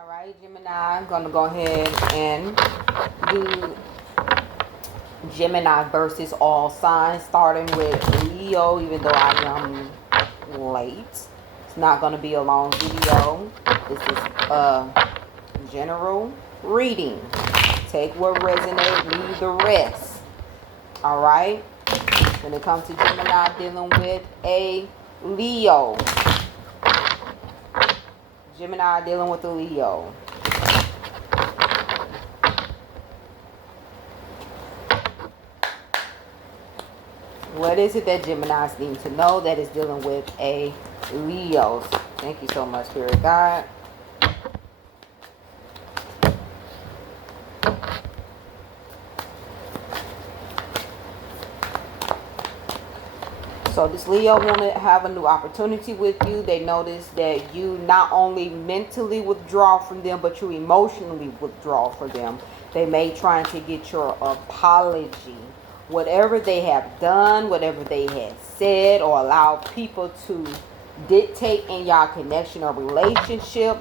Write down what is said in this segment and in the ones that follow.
All right, Gemini, I'm going to go ahead and do Gemini versus all signs, starting with Leo, even though I am late. It's not going to be a long video. This is a general reading. Take what resonates, leave the rest. All right? When it comes to Gemini dealing with a Leo. Gemini dealing with a Leo. What is it that Geminis need to know that is dealing with a Leo? Thank you so much, Spirit God. So this Leo want to have a new opportunity with you. They notice that you not only mentally withdraw from them, but you emotionally withdraw from them. They may try to get your apology. Whatever they have done, whatever they have said, or allow people to dictate in your connection or relationship,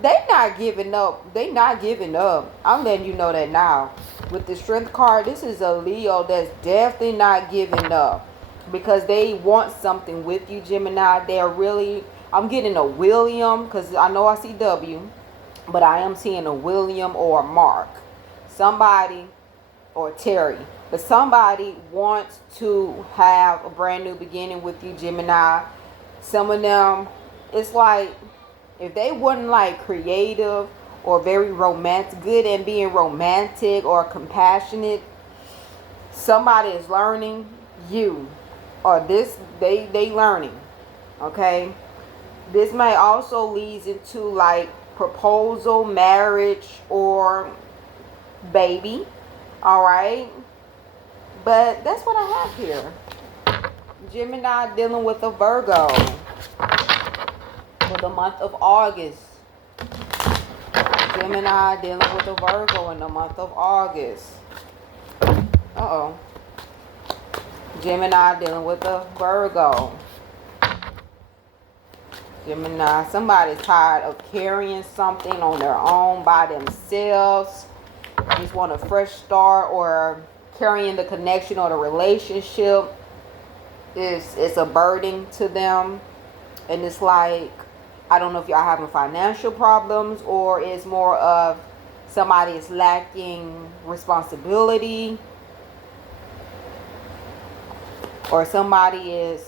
they not giving up. They not giving up. I'm letting you know that now. With the Strength card, this is a Leo that's definitely not giving up. Because they want something with you, Gemini. They're really, I'm getting a William, because I know I see W, but I am seeing a William or a Mark. Somebody, or Terry. But somebody wants to have a brand new beginning with you, Gemini. Some of them, it's like, if they wasn't like creative or very romantic, good at being romantic or compassionate, somebody is learning you. Or this, they learning, okay? This may also lead into like proposal, marriage, or baby, all right? But that's what I have here. Gemini dealing with a Virgo for the month of August. Gemini dealing with a Virgo in the month of August. Uh-oh. Gemini dealing with a Virgo. Gemini, somebody's tired of carrying something on their own by themselves. Just want a fresh start, or carrying the connection or the relationship is a burden to them. And it's like, I don't know if y'all having financial problems, or it's more of somebody is lacking responsibility. Or somebody is,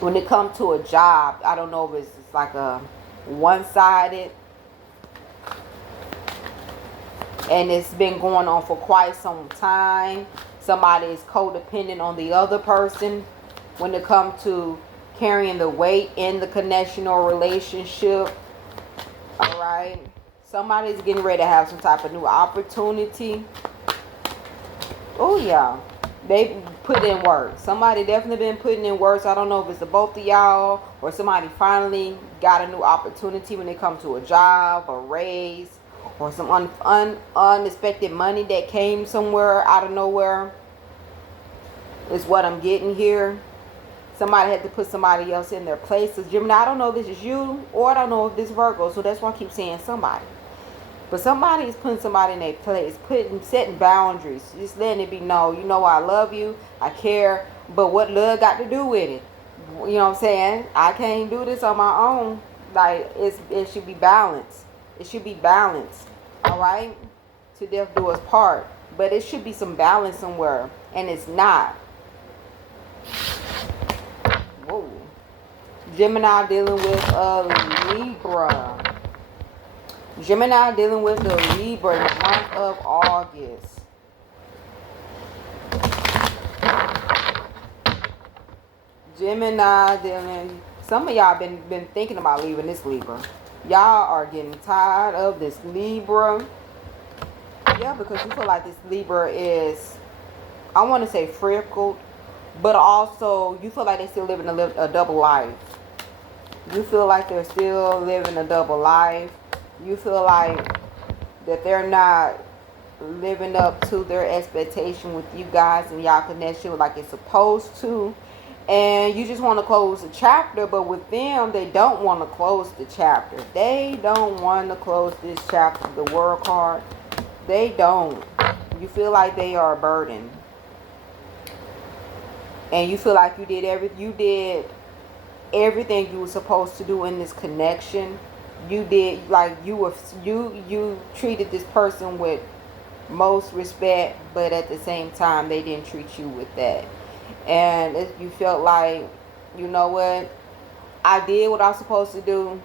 when it comes to a job, I don't know if it's like a one-sided. And it's been going on for quite some time. Somebody is codependent on the other person when it comes to carrying the weight in the connection or relationship. All right. Somebody's getting ready to have some type of new opportunity. Oh, yeah. They put in work. Somebody definitely been putting in work. So I don't know if it's the both of y'all, or somebody finally got a new opportunity when it comes to a job, a raise, or some unexpected money that came somewhere out of nowhere. Is what I'm getting here. Somebody had to put somebody else in their place. So Gemini, I don't know if this is you, or I don't know if this is Virgo. So that's why I keep saying somebody. But somebody is putting somebody in their place, setting boundaries, just letting it be known, you know, I love you, I care, but what love got to do with it? You know what I'm saying? I can't do this on my own. Like, it should be balanced. It should be balanced, all right? To death do us part. But it should be some balance somewhere, and it's not. Whoa. Gemini dealing with a Libra. Gemini dealing with the Libra in the month of August. Gemini dealing. Some of y'all been thinking about leaving this Libra. Y'all are getting tired of this Libra. Yeah, because you feel like this Libra is, I want to say freckled, but also you feel like they're still living a double life. You feel like they're still living a double life. You feel like that they're not living up to their expectation with you guys and y'all connection like it's supposed to. And you just want to close the chapter, but with them, they don't want to close the chapter. They don't want to close this chapter, the World card. They don't. You feel like they are a burden. And you feel like you did everything you were supposed to do in this connection. You did, like, you treated this person with most respect, but at the same time, they didn't treat you with that. And you felt like, you know what, I did what I was supposed to do,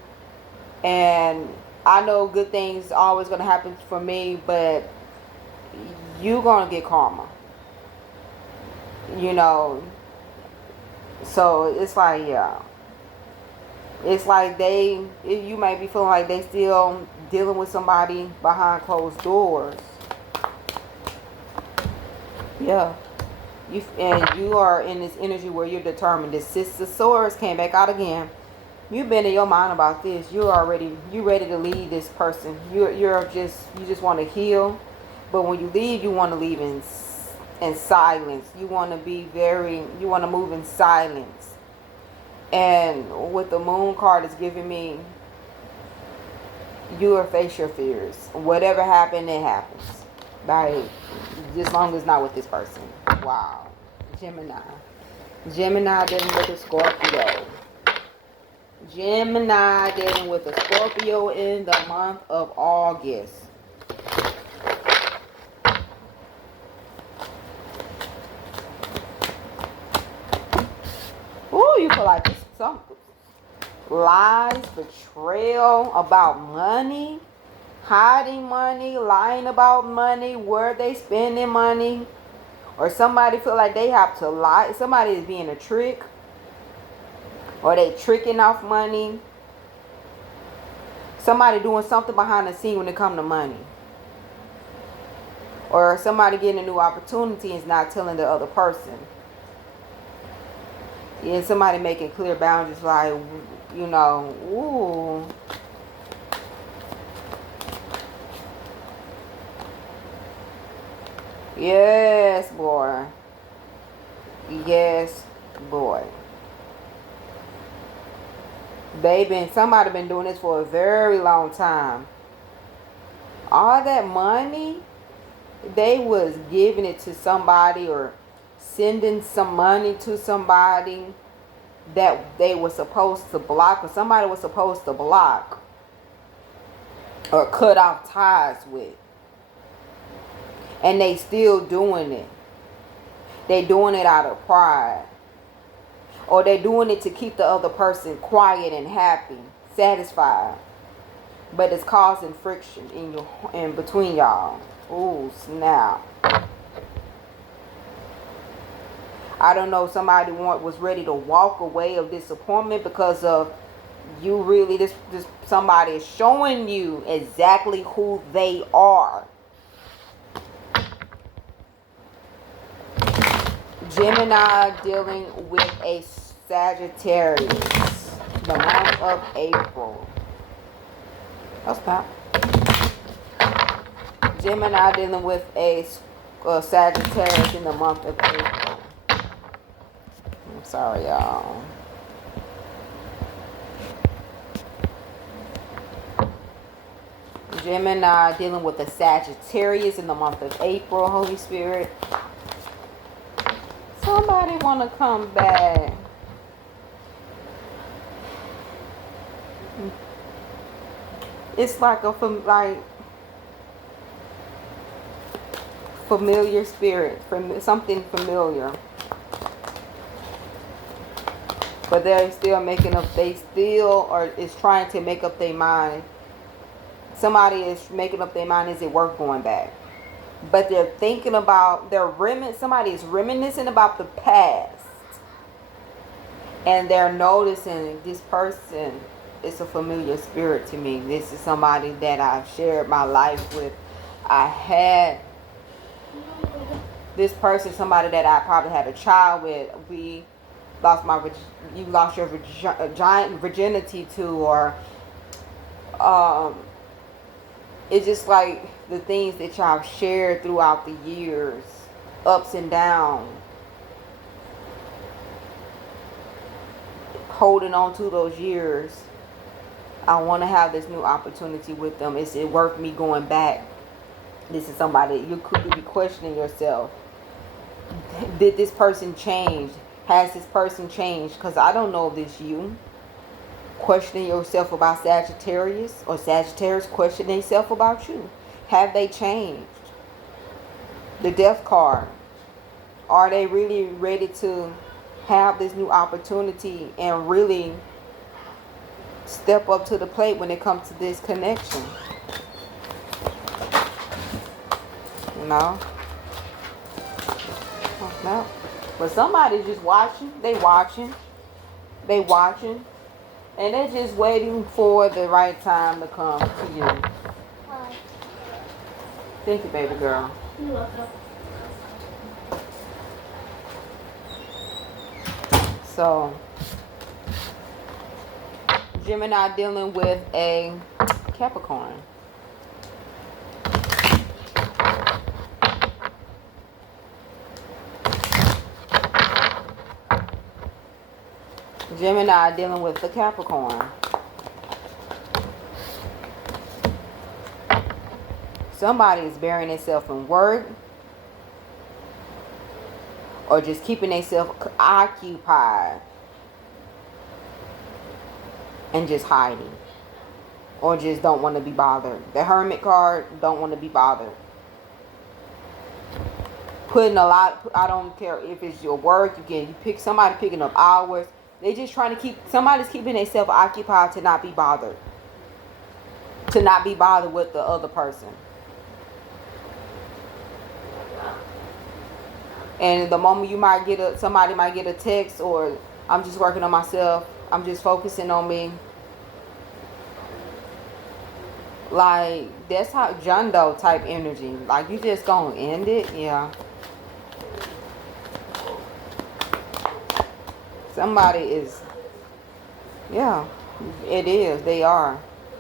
and I know good things always going to happen for me, but you're going to get karma, you know. So it's like, yeah, it's like you may be feeling like they still dealing with somebody behind closed doors. Yeah. You are in this energy where you're determined. This Sister Swords came back out again. You've been in your mind about this. You ready to leave this person. You just want to heal, but when you leave, you want to leave in silence. You want to move in silence. And what the Moon card is giving me, you will face your fears. Whatever happened, it happens. Like, as long as it's not with this person. Wow. Gemini dealing with a Scorpio. Gemini dealing with a Scorpio in the month of August. Ooh, you feel like this some lies, betrayal about money, hiding money, lying about money, where they spending money, or somebody feel like they have to lie. Somebody is being a trick, or they tricking off money. Somebody doing something behind the scene when it comes to money, or somebody getting a new opportunity and is not telling the other person. Yeah, somebody making clear boundaries, like, you know, ooh. Yes, boy. Yes, boy. Somebody been doing this for a very long time. All that money, they was giving it to somebody or sending some money to somebody that they were supposed to block, or somebody was supposed to block or cut off ties with. And they still doing it. They doing it out of pride. Or they doing it to keep the other person quiet and happy, satisfied. But it's causing friction in between y'all. Ooh, snap. I don't know, somebody was ready to walk away of disappointment because of you really, this somebody is showing you exactly who they are. Gemini dealing with a Sagittarius, the month of April. That's not. Gemini dealing with a Sagittarius in the month of April. I'm sorry, y'all. Gemini dealing with a Sagittarius in the month of April, Holy Spirit. Somebody want to come back. It's like familiar spirit, from something familiar. But they're still is trying to make up their mind. Somebody is making up their mind, is it worth going back? But they're thinking about, somebody is reminiscing about the past. And they're noticing this person is a familiar spirit to me. This is somebody that I've shared my life with. I had this person, somebody that I probably had a child with. You lost your giant virginity to, or it's just like the things that y'all shared throughout the years, ups and downs. holding on to those years. I want to have this new opportunity with them. Is it worth me going back? This is somebody you could be questioning yourself. Did this person change? Has this person changed? Because I don't know if this you. Questioning yourself about Sagittarius, or Sagittarius questioning themselves about you. Have they changed? The Death card. Are they really ready to have this new opportunity and really step up to the plate when it comes to this connection? No. No. But somebody's just watching. They watching. And they're just waiting for the right time to come to you. Thank you, baby girl. You're welcome. So, Gemini dealing with a Capricorn. Gemini dealing with the Capricorn. Somebody is burying themselves in work, or just keeping themselves occupied and just hiding, or just don't want to be bothered. The Hermit card, don't want to be bothered. Putting a lot, I don't care if it's your work, you pick somebody picking up hours. They just trying to keep, somebody's keeping themselves occupied to not be bothered. To not be bothered with the other person. And the moment you might get somebody might get a text, or I'm just working on myself, I'm just focusing on me. Like, that's how John Doe type energy. Like, you just gonna end it? Yeah. Somebody is, yeah, it is. They are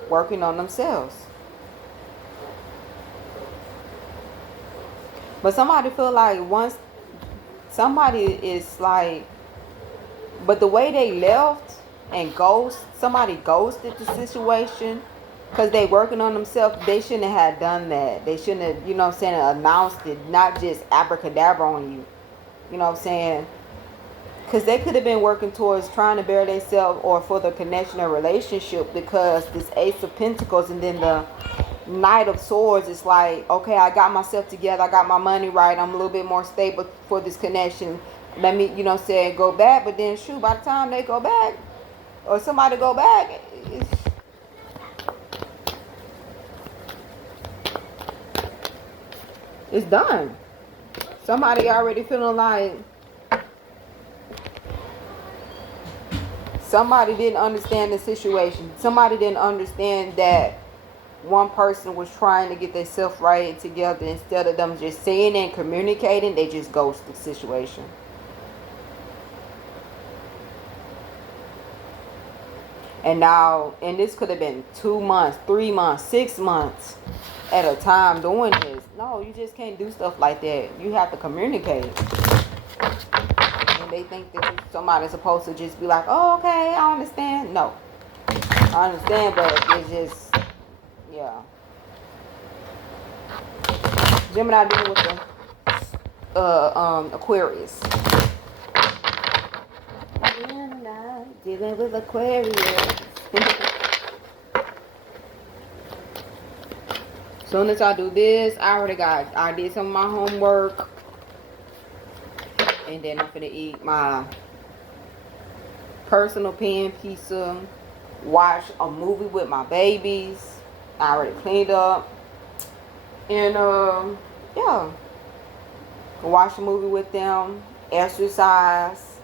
working on themselves. But somebody feel like once somebody is like, but the way they left and somebody ghosted the situation because they working on themselves, they shouldn't have done that. They shouldn't have, you know what I'm saying, announced it, not just abracadabra on you. You know what I'm saying? Because they could have been working towards trying to bury themselves or for the connection or relationship, because this Ace of Pentacles and then the Knight of Swords is like, okay, I got myself together. I got my money right. I'm a little bit more stable for this connection. Let me, you know what I'm saying, go back. But then, shoot, by the time they go back or somebody go back, it's done. Somebody already feeling like somebody didn't understand the situation. Somebody didn't understand that one person was trying to get themselves right together. Instead of them just saying and communicating, they just ghost the situation. And now, and this could have been 2 months, 3 months, 6 months at a time doing this. No, you just can't do stuff like that. You have to communicate. They think that somebody's supposed to just be like, oh, okay, I understand. No. I understand, but it's just, yeah. Gemini dealing with the Aquarius. Gemini dealing with Aquarius. Soon as I do this, I did some of my homework. And then I'm finna eat my personal pan pizza, watch a movie with my babies. I already cleaned up. And yeah. Watch a movie with them, exercise,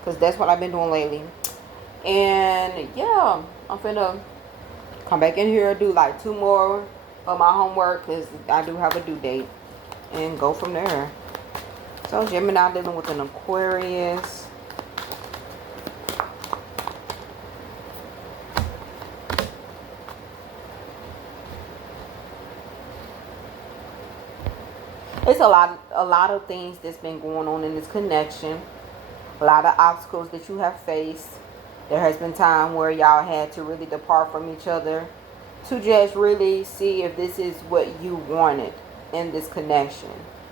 because that's what I've been doing lately. And yeah, I'm finna come back in here, do like 2 more of my homework, because I do have a due date, and go from there. So Gemini dealing with an Aquarius. It's a lot of things that's been going on in this connection. A lot of obstacles that you have faced. There has been time where y'all had to really depart from each other to just really see if this is what you wanted in this connection,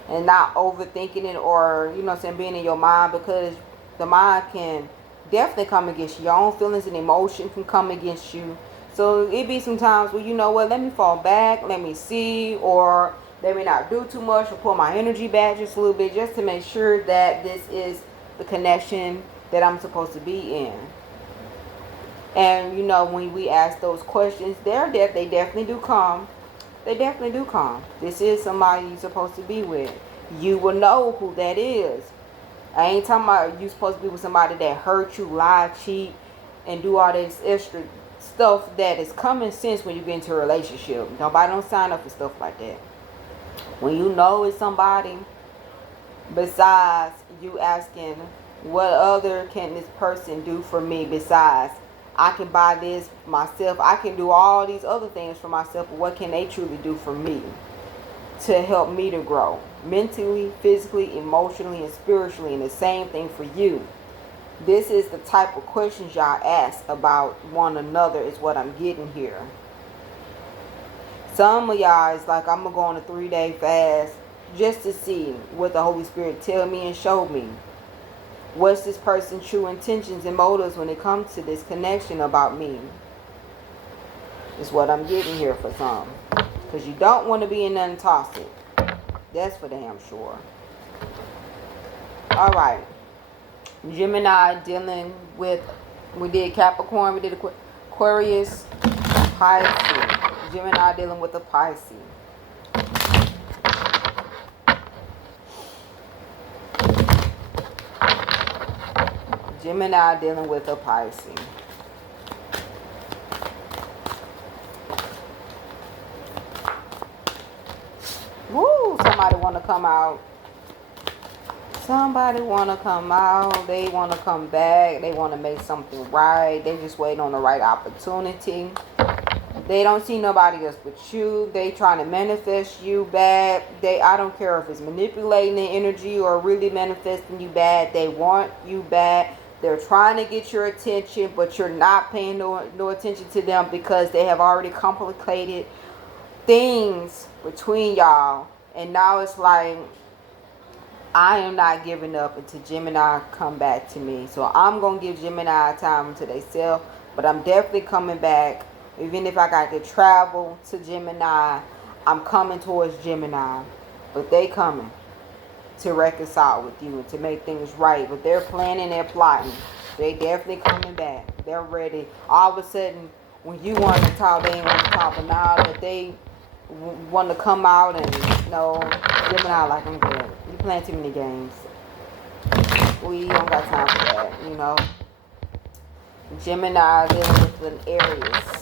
and not overthinking it, or you know what I'm saying, being in your mind, because the mind can definitely come against you. Your own feelings and emotion can come against you. So it be some times where, you know what, let me fall back, let me see, or let me not do too much, or pull my energy back just a little bit, just to make sure that this is the connection that I'm supposed to be in. And you know, when we ask those questions, they definitely do come. They definitely do come. This is somebody you're supposed to be with. You will know who that is. I ain't talking about you supposed to be with somebody that hurt you, lie, cheat, and do all this extra stuff that is common sense when you get into a relationship. Nobody don't sign up for stuff like that. When you know it's somebody, besides you asking, what other can this person do for me besides I can buy this myself, I can do all these other things for myself, but what can they truly do for me to help me to grow mentally, physically, emotionally, and spiritually? And the same thing for you. This is the type of questions y'all ask about one another, is what I'm getting here. Some of y'all is like, I'm going to go on a 3-day fast just to see what the Holy Spirit tell me and show me. What's this person's true intentions and motives when it comes to this connection about me? Is what I'm getting here for some. Because you don't want to be in nothing toxic. That's for damn sure. Alright. Gemini dealing with, we did Capricorn, we did Aquarius, Pisces. Gemini dealing with a Pisces. Gemini dealing with a Pisces. Woo! Somebody want to come out. Somebody want to come out. They want to come back. They want to make something right. They just waiting on the right opportunity. They don't see nobody else but you. They trying to manifest you bad. I don't care if it's manipulating the energy or really manifesting you bad. They want you bad. They're trying to get your attention, but you're not paying no attention to them because they have already complicated things between y'all. And now it's like, I am not giving up until Gemini come back to me. So I'm going to give Gemini time to themselves, but I'm definitely coming back. Even if I got to travel to Gemini, I'm coming towards Gemini. But they coming to reconcile with you and to make things right. But they're planning, they're plotting. They definitely coming back. They're ready. All of a sudden, when you want to talk, they ain't want to talk. But now that they want to come out and, you know, Gemini like, I'm good. You playing too many games. We don't got time for that, you know. Gemini dealing with an Aries.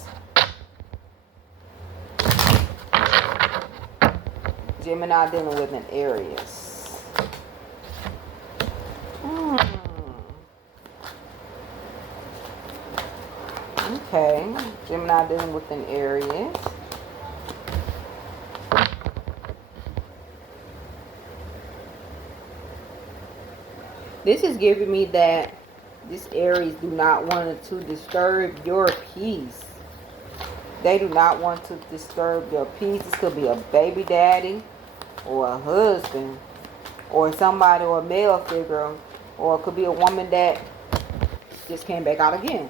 Gemini dealing with an Aries. Okay. Gemini dealing with an Aries. This is giving me that this Aries do not want to disturb your peace. They do not want to disturb your peace. This could be a baby daddy or a husband or somebody, or a male figure, or it could be a woman that just came back out again.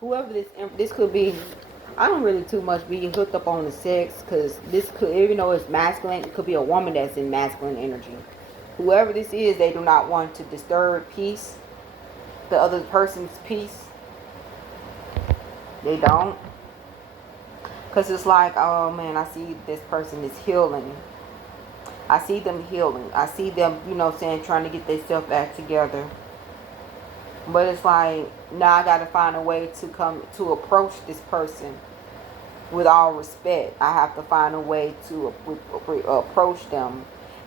Whoever this could be, I don't really too much be hooked up on the sex, because this could, even though it's masculine, it could be a woman that's in masculine energy. Whoever this is, they do not want to disturb peace, the other person's peace. They don't. Because it's like, oh man, I see this person is healing. I see them healing. I see them, you know what I'm saying, trying to get themselves back together. But it's like, now I got to find a way to approach this person with all respect. I have to find a way to approach them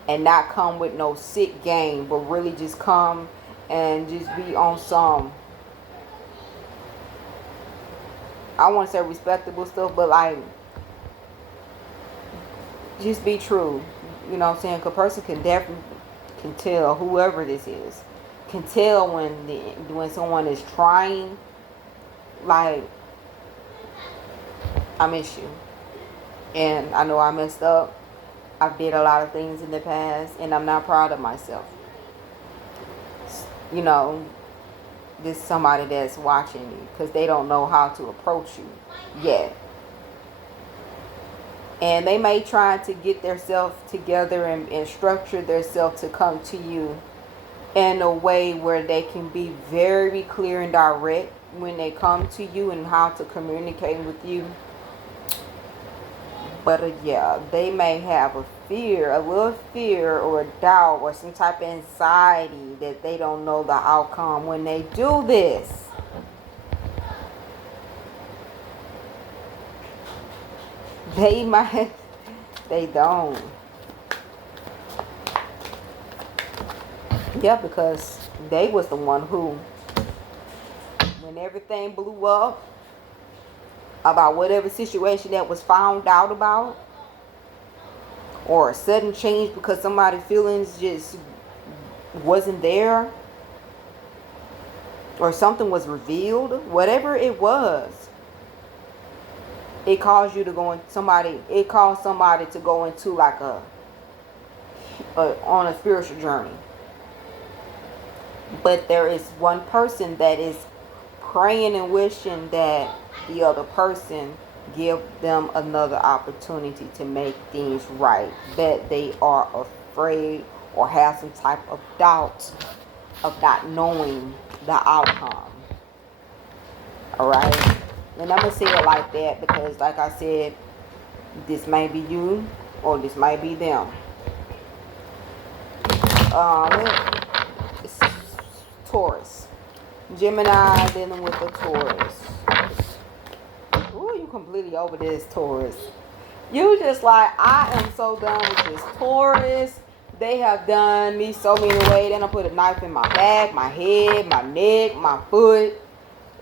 and not come with no sick game, but really just come and just be on some, I want to say respectable stuff, but like, just be true. You know what I'm saying? Because a person can definitely can tell, whoever this is, can tell when someone is trying, like, I miss you. And I know I messed up. I did a lot of things in the past, and I'm not proud of myself. You know, this is somebody that's watching you because they don't know how to approach you yet. And they may try to get themselves together and structure themselves to come to you in a way where they can be very clear and direct when they come to you and how to communicate with you. But yeah, they may have a little fear or a doubt or some type of anxiety that they don't know the outcome when they do this. They don't. Yeah, because they was the one who, when everything blew up, about whatever situation that was found out about, or a sudden change because somebody's feelings just wasn't there, or something was revealed, whatever it was, it caused you to go in it caused somebody to go into like on a spiritual journey. But there is one person that is praying and wishing that the other person give them another opportunity to make things right, that they are afraid or have some type of doubt of not knowing the outcome. Alright, and I'm gonna say it like that because, like I said, this may be you or this might be them. It's Taurus, Gemini dealing with the Taurus. Ooh, you completely over this, Taurus. You just like, I am so done with this Taurus. They have done me so many ways. Then I put a knife in my back, my head, my neck, my foot.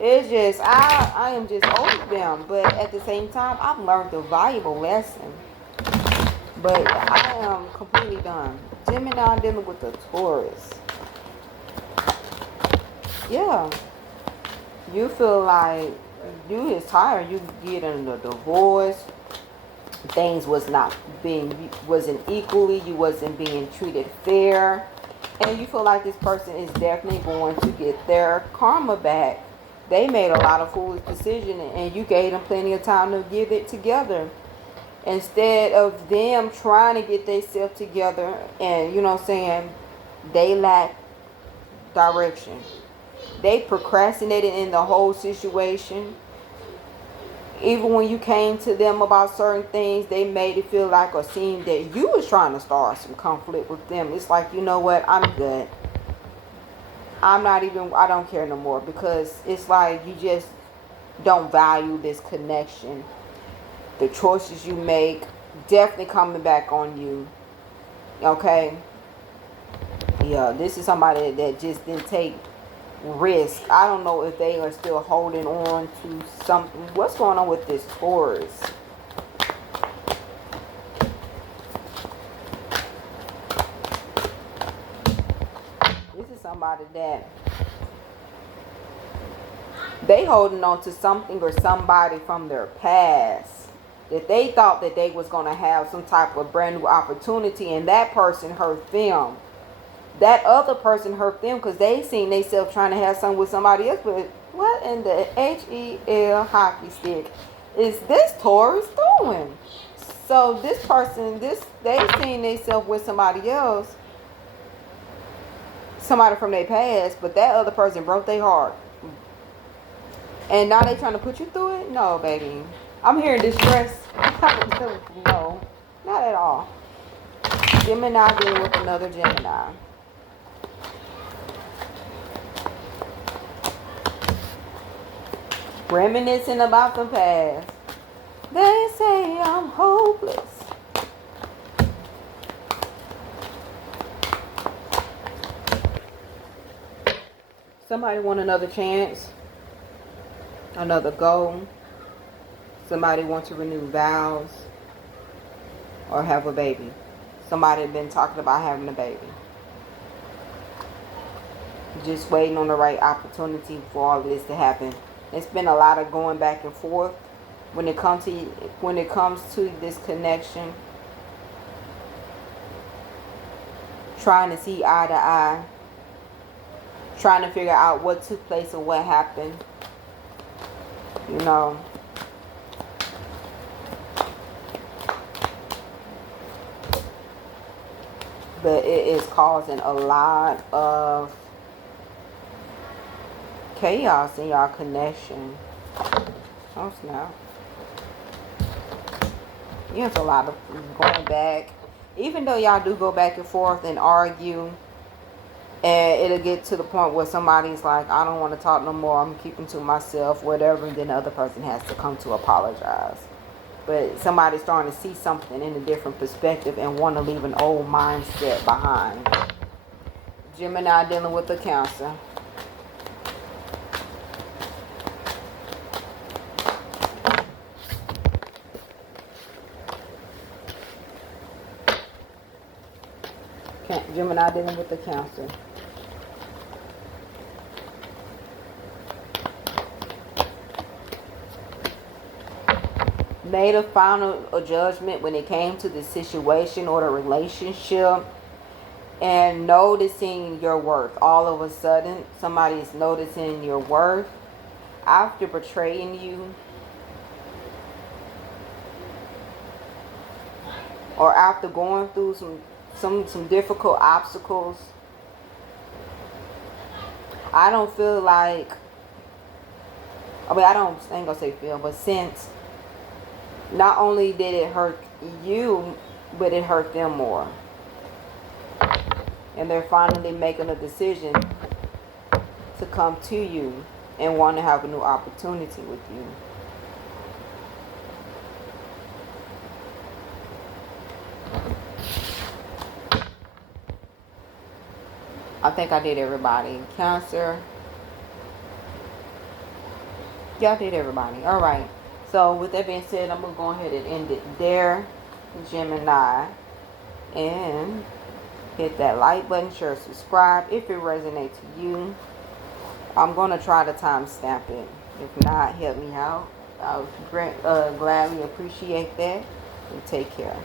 It's just, I am just over them. But at the same time, I've learned a valuable lesson. But I am completely done. Gemini dealing with the Taurus. Yeah. You feel like you is tired. You getting a divorce. Things wasn't equally. You wasn't being treated fair. And you feel like this person is definitely going to get their karma back. They made a lot of foolish decisions and you gave them plenty of time to get it together. Instead of them trying to get themselves together and, you know what I'm saying, they lack direction. They procrastinated in the whole situation. Even when you came to them about certain things, they made it feel like or seem that you was trying to start some conflict with them. It's like, you know what, I'm good. I don't care no more, because it's like you just don't value this connection. The choices you make definitely coming back on you. Okay? Yeah, this is somebody that just didn't take risk. I don't know if they are still holding on to something. What's going on with this Taurus? This is somebody that they holding on to something or somebody from their past that they thought that they was going to have some type of brand new opportunity, and that person hurt them. That other person hurt them because they seen themselves trying to have something with somebody else. But what in the HEL hockey stick is this Taurus doing? So this person, they seen themselves with somebody else, somebody from their past, but that other person broke their heart. And now they trying to put you through it? No, baby. I'm hearing distress. No, not at all. Gemini dealing with another Gemini. Reminiscing about the past. They say I'm hopeless. Somebody want another chance, another go. Somebody wants to renew vows or have a baby. Somebody been talking about having a baby. Just waiting on the right opportunity for all of this to happen. It's been a lot of going back and forth when it comes to this connection. Trying to see eye to eye. Trying to figure out what took place or what happened. You know. But it is causing a lot of chaos in y'all connection. Oh snap. Yes, a lot of going back. Even though y'all do go back and forth and argue, and it'll get to the point where somebody's like, I don't want to talk no more, I'm keeping to myself, whatever, and then the other person has to come to apologize. But somebody's starting to see something in a different perspective and want to leave an old mindset behind. Gemini dealing with the Cancer. Gemini dealing with the Cancer. Made a final judgment when it came to the situation or the relationship, and noticing your worth. All of a sudden, somebody is noticing your worth after betraying you, or after going through some difficult obstacles. I don't feel like, I ain't gonna say feel, but since not only did it hurt you, but it hurt them more. And they're finally making a decision to come to you and want to have a new opportunity with you. I think I did everybody. Cancer. Yeah, I did everybody. All right. So with that being said, I'm going to go ahead and end it there, Gemini. And hit that like button, share, subscribe if it resonates to you. I'm going to try to timestamp it. If not, help me out. I would gladly appreciate that. And take care.